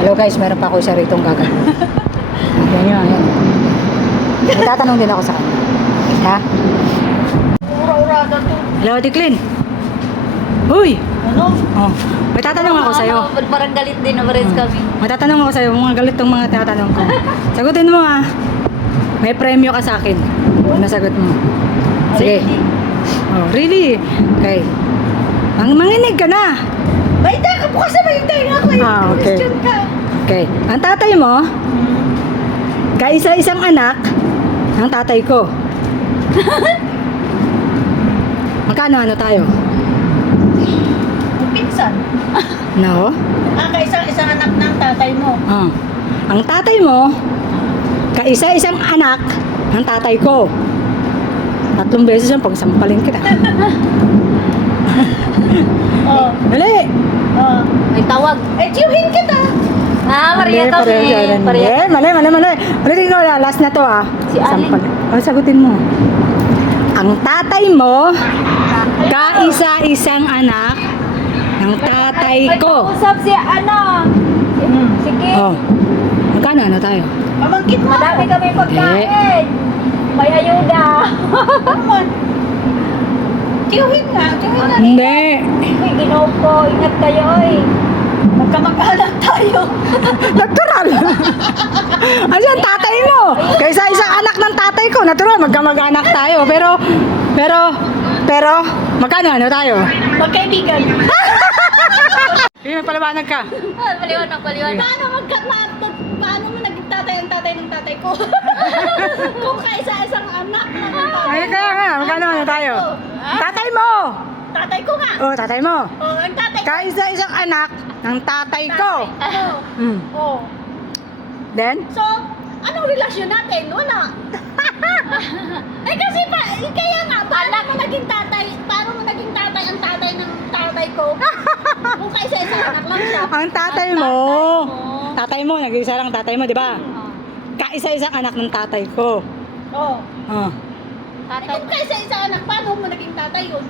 Hello guys, meron pa ako isa ritong gagawin. Yan yun, yan. May tatanong din ako sa kanya. Ha? Ura-urada to. Hello, Tiklin. Uy! Ano? Oh, may tatanong ako sa'yo. Parang galit din na rin kami. May tatanong ako sa'yo. Mga galit tong mga tatanong ko. Sagutin mo ha. May premyo ka sa akin. Ano sagot mo? Sige. Oh, really? Okay. Manginig ka na. Baita ka po kasi baita nga ako. Okay. Question ka. Okay. Ang tatay mo, kaisa-isang anak ng tatay ko. Magkano ano tayo? Pinsan. No? Kaisang anak ng tatay mo. Ah. Ang tatay mo, kaisa-isang anak ng tatay ko. 3 beses yung pagsampalin kita. Oh. Dali! Oh. May tawag. Tiyuhin kita. Maria to si Maria. Mali. Ulitin ko na, last na to ah. Si Alin. Sagutin mo. Ang tatay mo, kaisa-isang anak ng tatay ko. Usap si ano. Sige. Oh. Magkano ano tayo? Pamangkit mo. Madami kami pagkain. May ayuda. Tiyuhin nga. Hindi. Uy, Ginoo ko. Ingat kayo, oy. Magkamag-anak tayo. Natural. Ayan, tatay mo. Kaysa isang anak ng tatay ko. Natural, magkamag-anak tayo. Pero, magkano ano tayo? Magkaibigan. Hindi, paliwanag ka. Paliwanag. Paano mo naging tatay ang tatay ng tatay ko? Kung kaisa-isang anak ng tatay. Ay, kaya nga, magkano ano tayo? Tatay mo. Tatay ko nga. Oh, tatay mo. Oh, ang tatay ko. Kaisa-isang anak ng tatay ko. Mm. Oh. Then? So, anong relasyon natin? Wala. Ay kasi kaya nga, paano mo naging tatay ang tatay ng tatay ko? Kung kaisa-isang anak lang siya. Ang tatay mo. Tatay mo, nag-iisa lang tatay mo, di ba? Kaisa-isang anak ng tatay ko. Oh. Oh. Kung kaisa-isang anak, paano mo naging tatay yun?